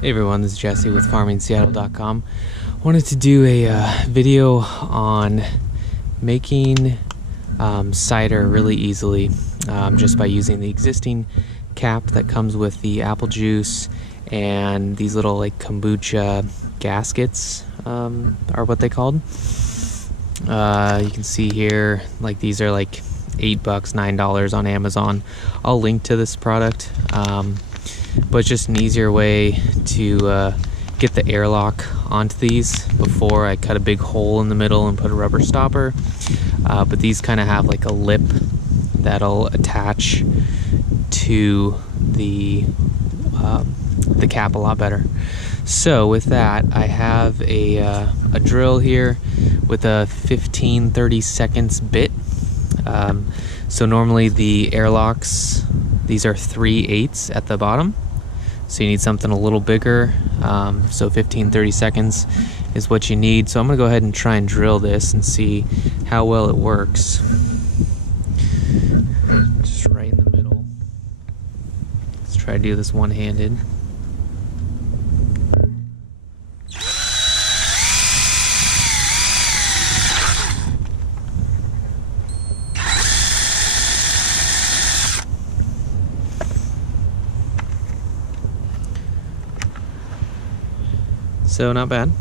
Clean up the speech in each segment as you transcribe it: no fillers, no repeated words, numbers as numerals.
Hey everyone, this is Jesse with farmingseattle.com. Wanted to do a video on making cider really easily just by using the existing cap that comes with the apple juice, and these little like kombucha gaskets are what they called. You can see here, like, these are like $8, $9 on Amazon. I'll link to this product. But it's just an easier way to get the airlock onto these before I cut a big hole in the middle and put a rubber stopper. But these kind of have like a lip that'll attach to the cap a lot better. So with that, I have a drill here with a 15-30 seconds bit. So normally the airlocks, these are 3/8 at the bottom. So you need something a little bigger. So 15-30 seconds is what you need. So I'm gonna go ahead and try and drill this and see how well it works. Just right in the middle. Let's try to do this one-handed. So not bad.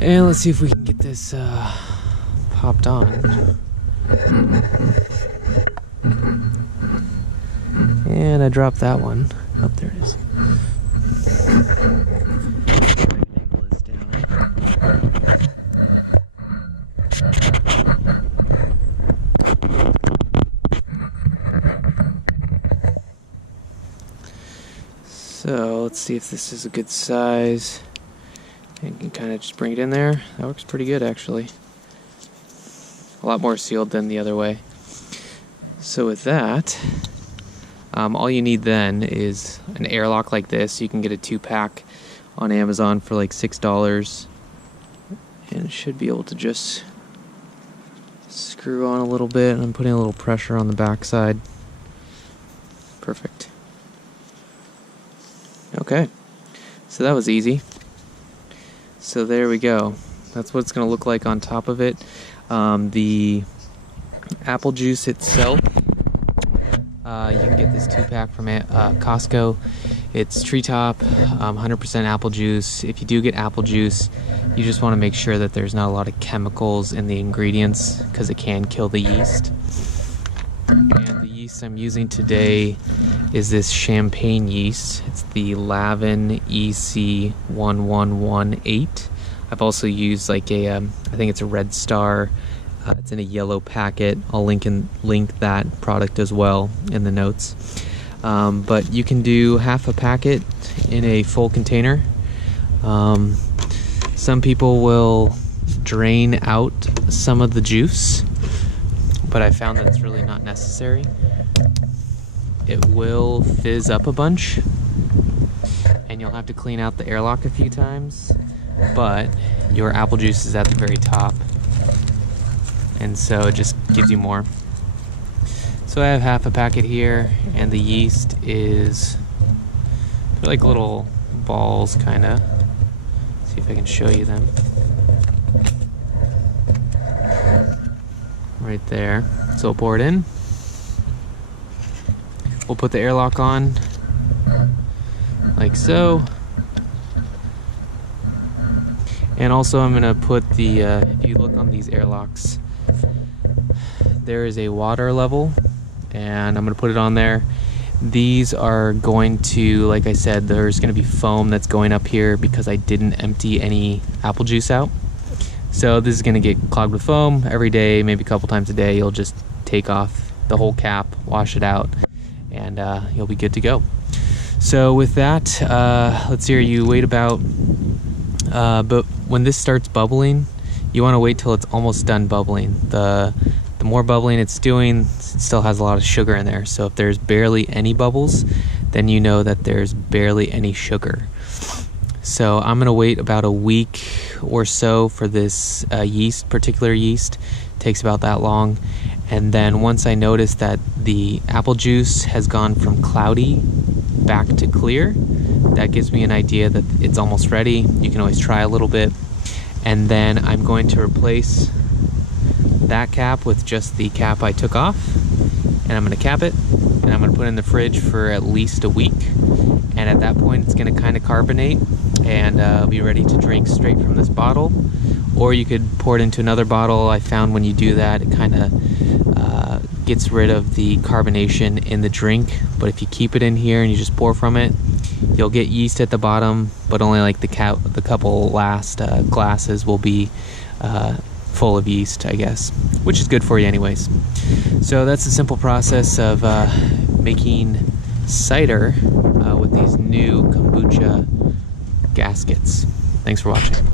And let's see if we can get this popped on. And I dropped that one. Oh, there it is. Angle this down. So let's see if this is a good size. And you can kind of just bring it in there. That works pretty good, actually. A lot more sealed than the other way. So with that, all you need then is an airlock like this. You can get a 2-pack on Amazon for like $6. And it should be able to just screw on a little bit. I'm putting a little pressure on the back side. Perfect. Okay, so that was easy. So there we go. That's what it's going to look like on top of it. The apple juice itself, you can get this 2-pack from Costco. It's treetop, 100% apple juice. If you do get apple juice, you just want to make sure that there's not a lot of chemicals in the ingredients, because it can kill the yeast. And the yeast I'm using today is this champagne yeast. It's the Lavin EC1118. I've also used like a, I think it's a Red Star. It's in a yellow packet. I'll link that product as well in the notes. But you can do half a packet in a full container. Some people will drain out some of the juice, but I found that it's really not necessary. It will fizz up a bunch, and you'll have to clean out the airlock a few times, but your apple juice is at the very top, and so it just gives you more. So I have half a packet here, and the yeast is, they're like little balls, kinda. See if I can show you them. Right there. So we'll pour it in. We'll put the airlock on like so. And also I'm gonna put the, if you look on these airlocks, there is a water level, and I'm gonna put it on there. These are going to, like I said, there's gonna be foam that's going up here because I didn't empty any apple juice out. So this is going to get clogged with foam every day, maybe a couple times a day. You'll just take off the whole cap, wash it out, and you'll be good to go. So with that, let's see here, you wait about, but when this starts bubbling, you want to wait till it's almost done bubbling. The more bubbling it's doing, it still has a lot of sugar in there. So if there's barely any bubbles, then you know that there's barely any sugar. So I'm gonna wait about a week or so for this particular yeast. It takes about that long. And then once I notice that the apple juice has gone from cloudy back to clear, that gives me an idea that it's almost ready. You can always try a little bit. And then I'm going to replace that cap with just the cap I took off, and I'm going to cap it, and I'm going to put it in the fridge for at least a week. And at that point it's going to kind of carbonate and be ready to drink straight from this bottle. Or you could pour it into another bottle. I found when you do that, it kind of gets rid of the carbonation in the drink. But if you keep it in here and you just pour from it, you'll get yeast at the bottom, but only like the couple last glasses will be full of yeast, I guess, which is good for you anyways. So that's the simple process of making cider with these new kombucha gaskets. Thanks for watching.